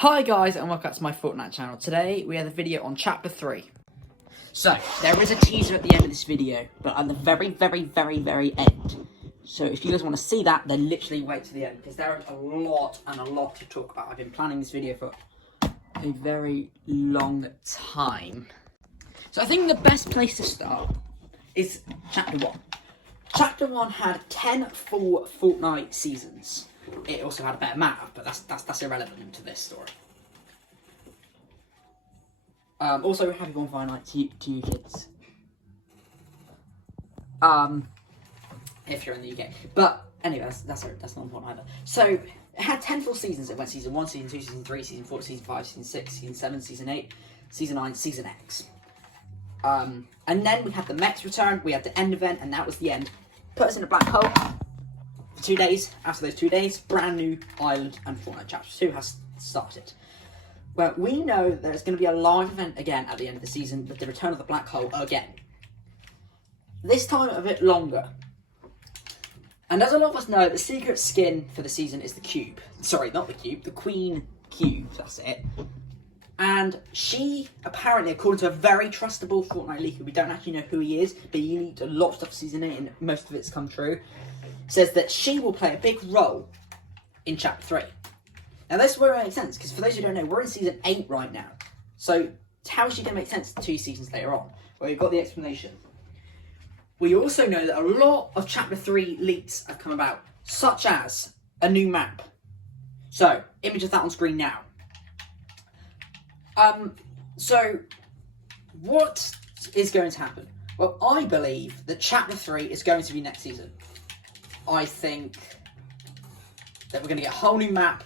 Hi guys and welcome back to my Fortnite channel. Today we have a video on chapter 3. So, there is a teaser at the end of this video, but at the very end. So if you guys want to see that, then literally wait to the end, because there is a lot to talk about. I've been planning this video for a very long time. So I think the best place to start is chapter 1. Chapter 1 had 10 full Fortnite seasons. It also had a better map, but that's irrelevant to this story. Also, happy bonfire night to you kids. If you're in the UK. But anyway, that's not important either. So it had 10 full seasons. It went season 1, season 2, season 3, season 4, season 5, season 6, season 7, season 8, season 9, season X. And then we had the mechs return, we had the end event, and that was the end. Put us in a black hole. 2 days. After those 2 days, brand new island and Fortnite chapter 2 has started. Well, we know there's going to be a live event again at the end of the season with the return of the black hole again. This time a bit longer. And as a lot of us know, the secret skin for the season is the cube. Sorry, not the cube, the Queen Cube, that's it. And she, apparently, according to a very trustable Fortnite leaker, we don't actually know who he is, but he leaked a lot of stuff for season 8 and most of it's come true, says that she will play a big role in chapter 3. Now this is where it makes sense, because for those who don't know, we're in season 8 right now. So how is she going to make sense 2 seasons later on? Well, you've got the explanation. We also know that a lot of chapter 3 leaks have come about, such as a new map. So, image of that on screen now. So what is going to happen? Well, I believe that chapter 3 is going to be next season. I think that we're going to get a whole new map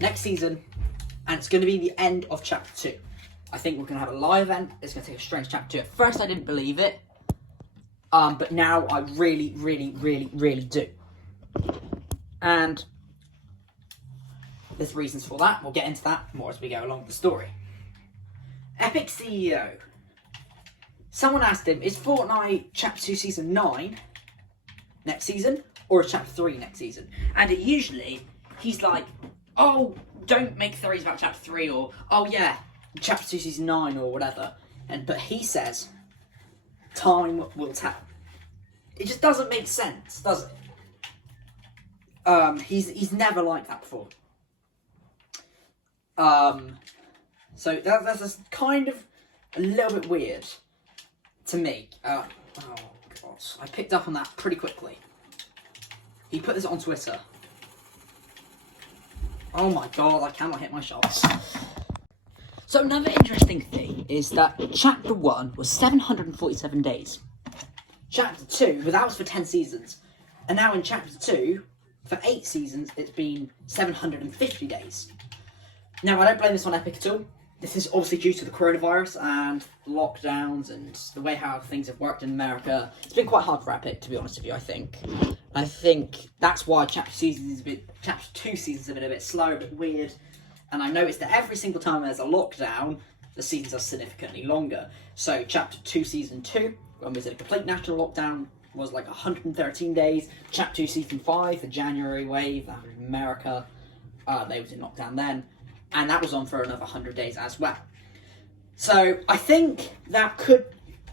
next season, and it's going to be the end of chapter 2. I think we're going to have a live event. It's going to take a strange chapter 2. At first I didn't believe it, but now I really do. And there's reasons for that. We'll get into that more as we go along the story. Epic CEO. Someone asked him, is Fortnite chapter 2 season 9 next season, or is chapter 3 next season? And usually he's like, oh, don't make theories about chapter 3, or oh yeah, chapter 2 season 9 or whatever. But he says time will tell. It just doesn't make sense, does it? He's never liked that before. So that's just kind of a little bit weird to me. Oh god, I picked up on that pretty quickly. He put this on Twitter. Oh my god, I cannot hit my shots. So another interesting thing is that chapter 1 was 747 days. Chapter 2, but that was for 10 seasons. And now in chapter 2, for 8 seasons, it's been 750 days. Now, I don't blame this on Epic at all. This is obviously due to the coronavirus and lockdowns and the way how things have worked in America. It's been quite hard for Epic, to be honest with you, I think. I think that's why chapter 2 seasons have been a bit slow, a bit weird. And I've noticed that every single time there's a lockdown, the seasons are significantly longer. So chapter 2 season 2, when we was in a complete national lockdown, was like 113 days. Chapter 2 season 5, the January wave, that was in America, they was in lockdown then. And that was on for another 100 days as well. So I think that could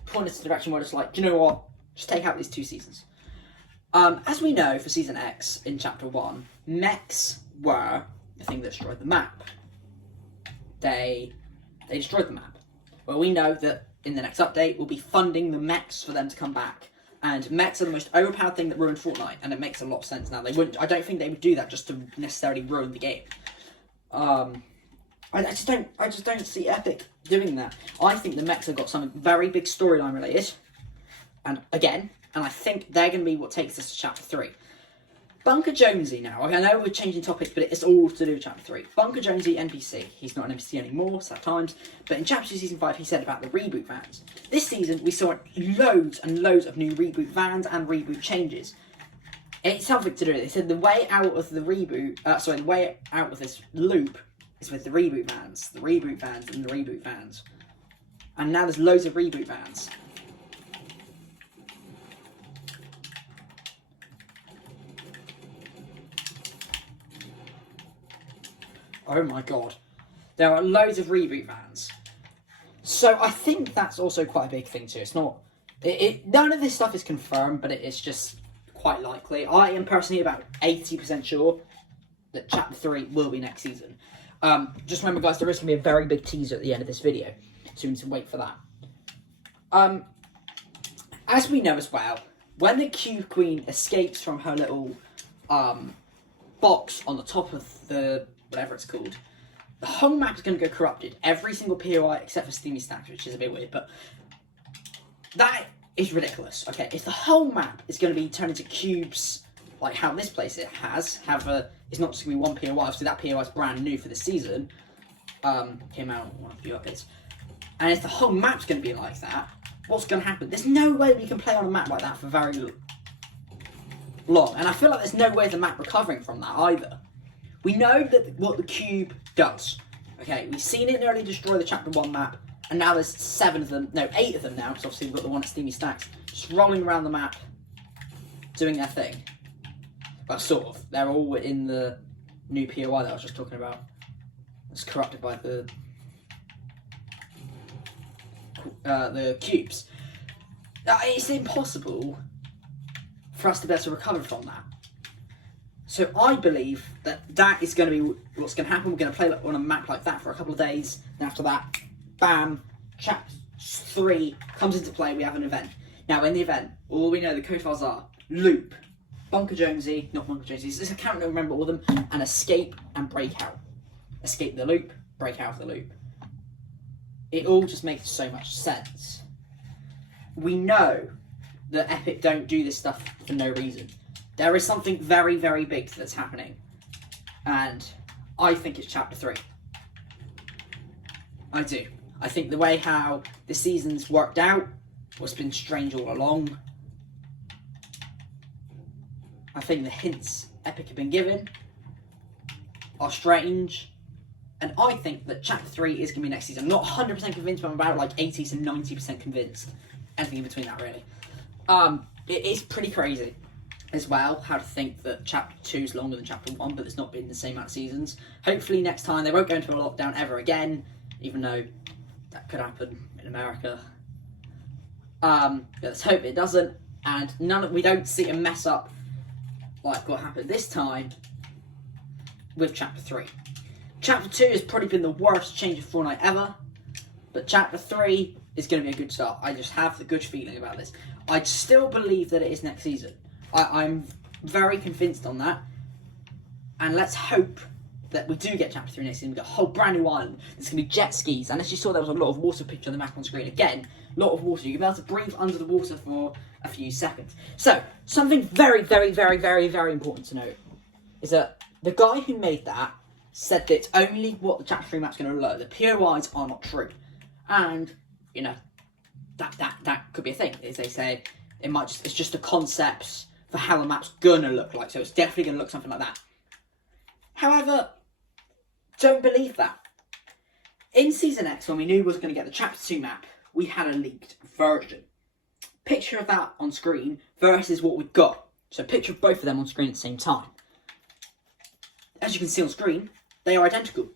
point us in a direction where it's like, do you know what? Just take out these 2 seasons. As we know, for Season X in Chapter 1, mechs were the thing that destroyed the map. They destroyed the map. Well, we know that in the next update, we'll be funding the mechs for them to come back. And mechs are the most overpowered thing that ruined Fortnite, and it makes a lot of sense now. I don't think they would do that just to necessarily ruin the game. I just don't see Epic doing that. I think the mechs have got something very big storyline related, and I think they're going to be what takes us to chapter 3. Bunker Jonesy now. I know we're changing topics, but it's all to do with chapter 3. Bunker Jonesy, NPC. He's not an NPC anymore, sad times. But in chapter 2, season 5, he said about the reboot vans. This season, we saw loads and loads of new reboot vans and reboot changes. It's something to do with it. They said the way out of the reboot, the way out of this loop is with the reboot vans, and the reboot vans. And now there's loads of reboot vans. Oh my god. There are loads of reboot vans. So I think that's also quite a big thing too. It's not... none of this stuff is confirmed, but it's just quite likely. I am personally about 80% sure that Chapter 3 will be next season. Just remember, guys, there is going to be a very big teaser at the end of this video, so we need to wait for that. As we know as well, when the Cube Queen escapes from her little box on the top of the... whatever it's called, the whole map is going to go corrupted. Every single POI except for Steamy Stacks, which is a bit weird, but that is ridiculous. Okay, if the whole map is going to be turned into cubes, like how this place it has, it's not just going to be one POI, so that POI is brand new for this season, came out on a few updates, and if the whole map's going to be like that, what's going to happen? There's no way we can play on a map like that for very long, and I feel like there's no way the map recovering from that either. We know that what the cube does. Okay, we've seen it nearly destroy the Chapter 1 map, and now there's 8 of them now, because obviously we've got the one at Steamy Stacks, just rolling around the map, doing their thing. Well, sort of. They're all in the new POI that I was just talking about. It's corrupted by the cubes. It's impossible for us to be able to recover from that. So I believe that is going to be what's going to happen. We're going to play on a map like that for a couple of days. And after that, bam, Chapter 3 comes into play. We have an event. Now, in the event, all we know the code files are Loop, Bunker Jonesy, not Bunker Jonesy, I can't remember all of them, and Escape and Breakout. Escape the loop, break out of the loop. It all just makes so much sense. We know that Epic don't do this stuff for no reason. There is something very, very big that's happening. And I think it's Chapter 3. I do. I think the way how the season's worked out was been strange all along. I think the hints Epic have been given are strange. And I think that Chapter 3 is going to be next season. I'm not 100% convinced, but I'm about like 80 to 90% convinced. Anything in between that, really. It is pretty crazy as well, how to think that Chapter 2 is longer than Chapter 1, but it's not been the same amount of seasons. Hopefully next time they won't go into a lockdown ever again, even though that could happen in America. Let's hope it doesn't, and we don't see a mess up like what happened this time with Chapter 3. Chapter 2 has probably been the worst change of Fortnite ever, but Chapter 3 is going to be a good start. I just have the good feeling about this. I still believe that it is next season. I'm very convinced on that, and let's hope that we do get Chapter 3 next season. We've got a whole brand new island. There's going to be jet skis, and as you saw, there was a lot of water picture on the map on screen. Again, a lot of water. You'll be able to breathe under the water for a few seconds. So, something very, very, very, very, very important to note is that the guy who made that said that it's only what the Chapter 3 map's going to look like. The POIs are not true. And, you know, that could be a thing. As they say, it's just a concept for how the map's gonna look like, so it's definitely gonna look something like that. However, don't believe that. In Season X, when we knew we was gonna get the Chapter 2 map, we had a leaked version. Picture of that on screen versus what we've got. So picture of both of them on screen at the same time. As you can see on screen, they are identical.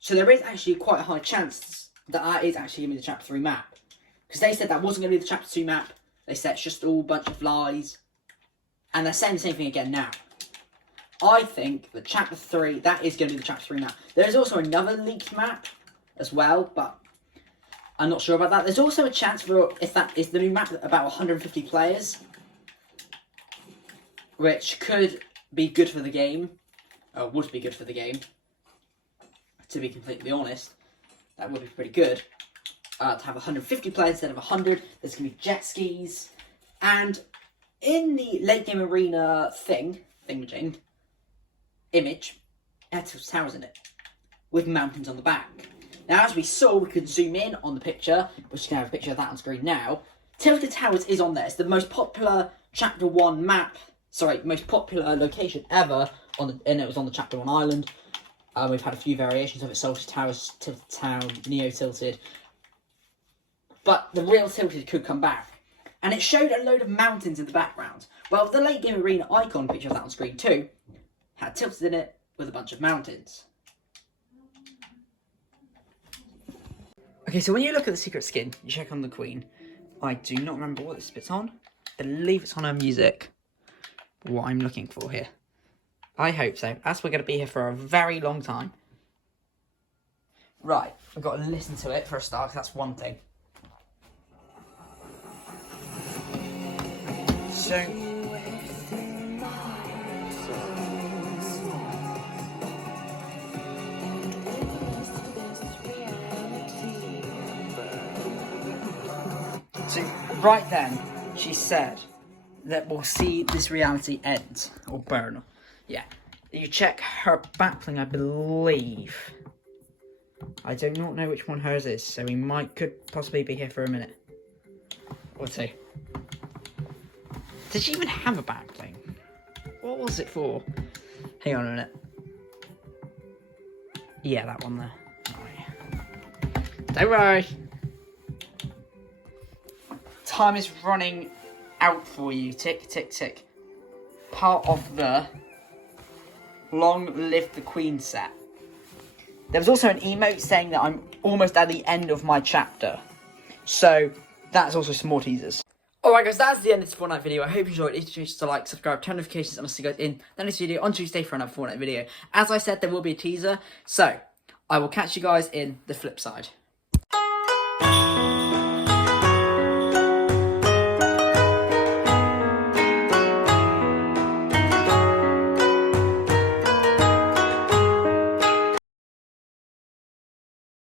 So there is actually quite a high chance that is actually gonna be the Chapter 3 map. Because they said that wasn't gonna be the Chapter 2 map. They said it's just all a bunch of lies. And they're saying the same thing again now. I think that Chapter 3, that is going to be the Chapter 3 map. There's also another leaked map as well, but I'm not sure about that. There's also a chance for, if that is the new map, about 150 players. Which could be good for the game. Or would be good for the game. To be completely honest. That would be pretty good. To have 150 players instead of 100. There's going to be jet skis. And in the late game arena thingamajig, image, it had Tilted Towers in it. With mountains on the back. Now, as we saw, we could zoom in on the picture, which you can have a picture of that on screen now. Tilted Towers is on there. It's the most popular Chapter 1 map. Sorry, most popular location ever. And it was on the Chapter 1 island. We've had a few variations of it. Salty Towers, Tilted Town, Neo Tilted. But the real Tilted could come back. And it showed a load of mountains in the background. Well, the late game arena icon picture of that on screen too had Tilted in it with a bunch of mountains. Okay, so when you look at the secret skin, you check on the Queen. I do not remember what this bit's on. I believe it's on her music. What I'm looking for here. I hope so, as we're going to be here for a very long time. Right, we've got to listen to it for a start, 'cause that's one thing. So right then, she said that we'll see this reality end, or burn. Yeah. You check her backbling, I believe. I do not know which one hers is, so we could possibly be here for a minute. Or two. Did she even have a backbling? What was it for? Hang on a minute. Yeah, that one there. Right. Don't worry. Time is running out for you. Tick, tick, tick. Part of the Long Live the Queen set. There was also an emote saying that I'm almost at the end of my chapter. So, that's also some more teasers. Alright guys, that's the end of this Fortnite video. I hope you enjoyed it. If you to like, subscribe, turn notifications, and I'll see you guys in the next video on Tuesday for another Fortnite video. As I said, there will be a teaser. So, I will catch you guys in the flip side.